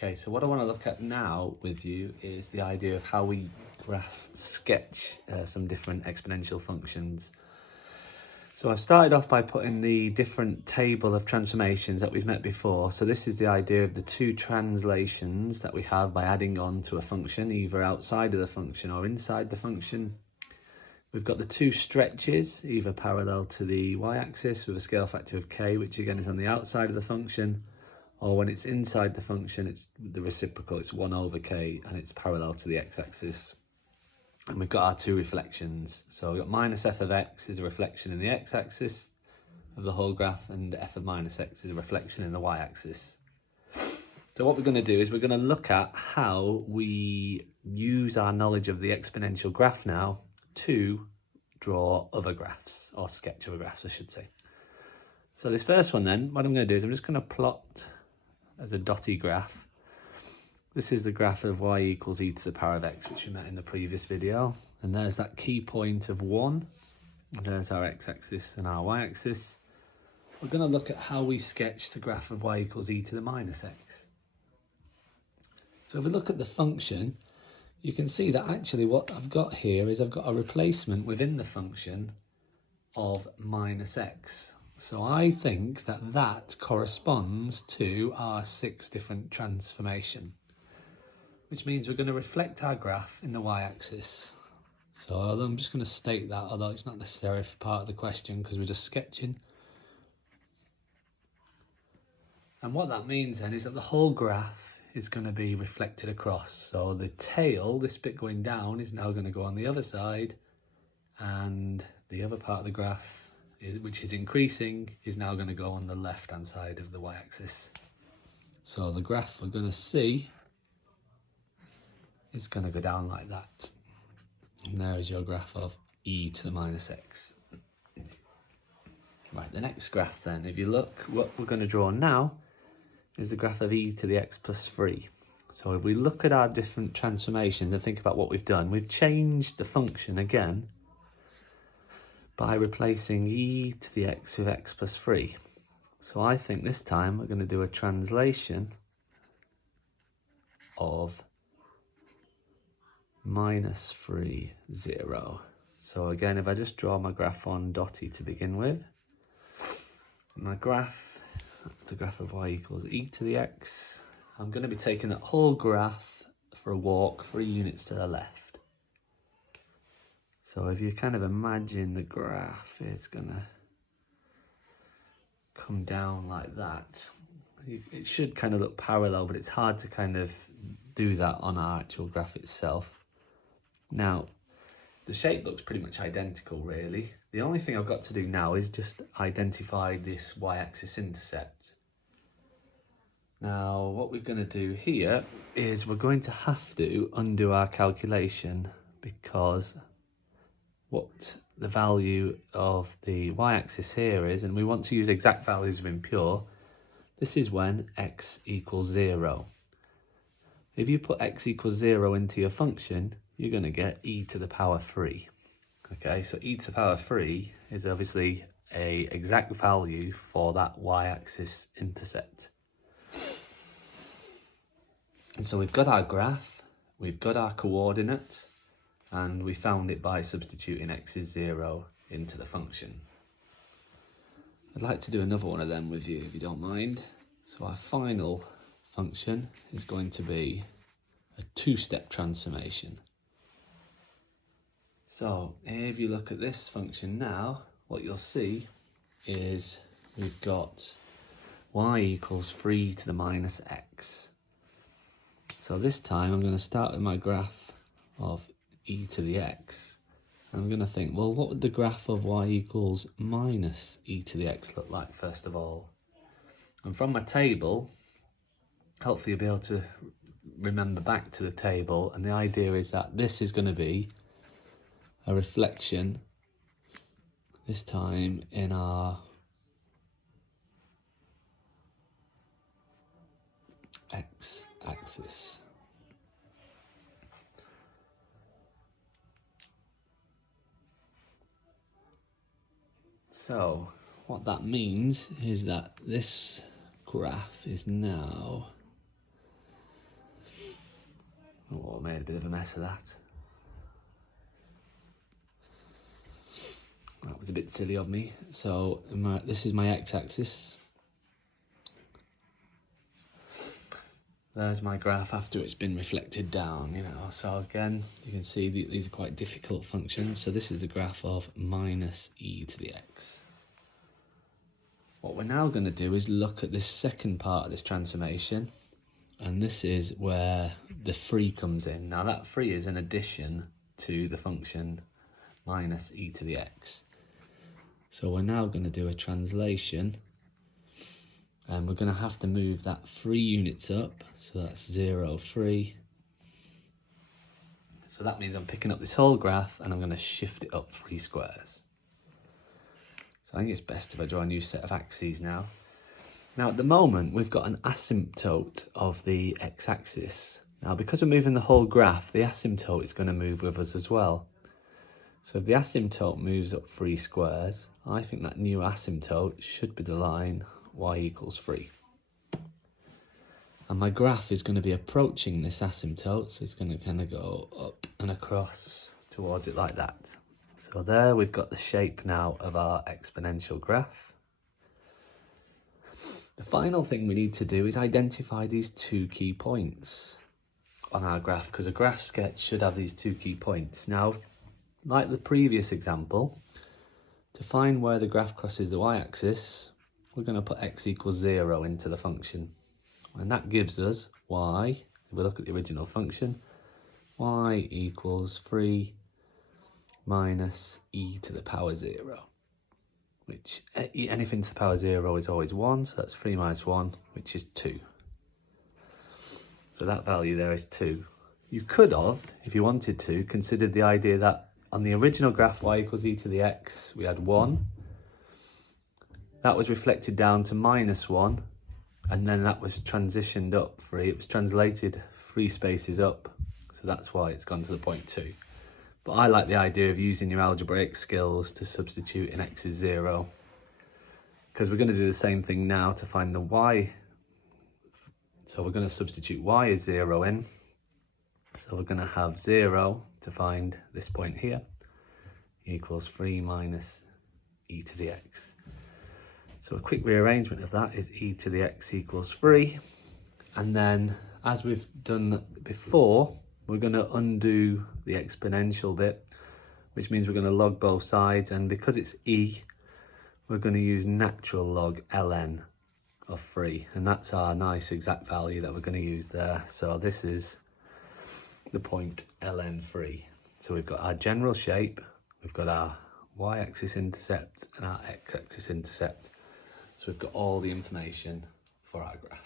Okay, so what I want to look at now with you is the idea of how we sketch some different exponential functions. So I've started off by putting the different table of transformations that we've met before. So this is the idea of the two translations that we have by adding on to a function, either outside of the function or inside the function. We've got the two stretches, either parallel to the y-axis with a scale factor of k, which again is on the outside of the function, or when it's inside the function, it's the reciprocal, it's 1 over k, and it's parallel to the x-axis. And we've got our two reflections. So we've got minus f of x is a reflection in the x-axis of the whole graph, and f of minus x is a reflection in the y-axis. So what we're going to do is we're going to look at how we use our knowledge of the exponential graph now to draw other graphs, or sketch other graphs, I should say. So this first one then, what I'm going to do is I'm just going to plot as a dotty graph. This is the graph of y equals e to the power of x, which we met in the previous video. And there's that key point of 1. There's our x-axis and our y-axis. We're going to look at how we sketch the graph of y equals e to the minus x. So if we look at the function, you can see that actually what I've got here is I've got a replacement within the function of minus x. So I think that that corresponds to our 6 different transformation, which means we're going to reflect our graph in the y-axis. So I'm just going to state that, although it's not necessary for part of the question because we're just sketching. And what that means then is that the whole graph is going to be reflected across. So the tail, this bit going down, is now going to go on the other side, and the other part of the graph, which is increasing, is now going to go on the left-hand side of the y-axis. So the graph we're going to see is going to go down like that. And there is your graph of e to the minus x. Right, the next graph then, if you look, what we're going to draw now is the graph of e to the x plus 3. So if we look at our different transformations and think about what we've done, we've changed the function again by replacing e to the x with x plus 3. So I think this time we're going to do a translation of minus 3, 0. So again, if I just draw my graph on dotty to begin with, my graph, that's the graph of y equals e to the x. I'm going to be taking that whole graph for a walk 3 units to the left. So if you kind of imagine the graph is going to come down like that, it should kind of look parallel, but it's hard to kind of do that on our actual graph itself. Now, the shape looks pretty much identical really. The only thing I've got to do now is just identify this y-axis intercept. Now, what we're going to do here is we're going to have to undo our calculation, because what the value of the y-axis here is, and we want to use exact values of impure, this is when x equals 0. If you put x equals 0 into your function, you're going to get e to the power 3. Okay, so e to the power 3 is obviously an exact value for that y-axis intercept. And so we've got our graph, we've got our coordinate, and we found it by substituting x is 0 into the function. I'd like to do another one of them with you, if you don't mind. So our final function is going to be a 2-step transformation. So if you look at this function now, what you'll see is we've got y equals 3 to the minus x. So this time I'm going to start with my graph of e to the x. And I'm going to think, well, what would the graph of y equals minus e to the x look like first of all? And from my table, hopefully you'll be able to remember back to the table, and the idea is that this is going to be a reflection, this time in our x-axis. So what that means is that this graph is now Oh, I made a bit of a mess of that. That was a bit silly of me. So this is my x-axis. There's my graph after it's been reflected down, you know. So again, you can see these are quite difficult functions. So this is the graph of minus e to the x. What we're now going to do is look at this second part of this transformation. And this is where the free comes in. Now that free is an addition to the function minus e to the x. So we're now going to do a translation. And we're going to have to move that 3 units up, so that's 0, 3. So that means I'm picking up this whole graph and I'm going to shift it up 3 squares. So I think it's best if I draw a new set of axes now. Now at the moment we've got an asymptote of the x-axis. Now because we're moving the whole graph, the asymptote is going to move with us as well. So if the asymptote moves up 3 squares, I think that new asymptote should be the line y equals 3. And my graph is going to be approaching this asymptote, so it's going to kind of go up and across towards it like that. So there we've got the shape now of our exponential graph. The final thing we need to do is identify these 2 key points on our graph, because a graph sketch should have these 2 key points. Now, like the previous example, to find where the graph crosses the y-axis, we're going to put x equals 0 into the function. And that gives us y, if we look at the original function, y equals 3 minus e to the power 0. Which, anything to the power 0 is always 1, so that's 3 minus 1, which is 2. So that value there is 2. You could have, if you wanted to, considered the idea that on the original graph y equals e to the x, we had 1. That was reflected down to minus 1, and then that was transitioned up 3. It was translated 3 spaces up, so that's why it's gone to the point 2. But I like the idea of using your algebraic skills to substitute in x is 0, because we're going to do the same thing now to find the y. So we're going to substitute y as 0 in. So we're going to have 0 to find this point here equals 3 minus e to the x. So a quick rearrangement of that is e to the x equals 3. And then, as we've done before, we're going to undo the exponential bit, which means we're going to log both sides. And because it's e, we're going to use natural log ln of 3. And that's our nice exact value that we're going to use there. So this is the point ln 3. So we've got our general shape, we've got our y-axis intercept and our x-axis intercept. So we've got all the information for our graph.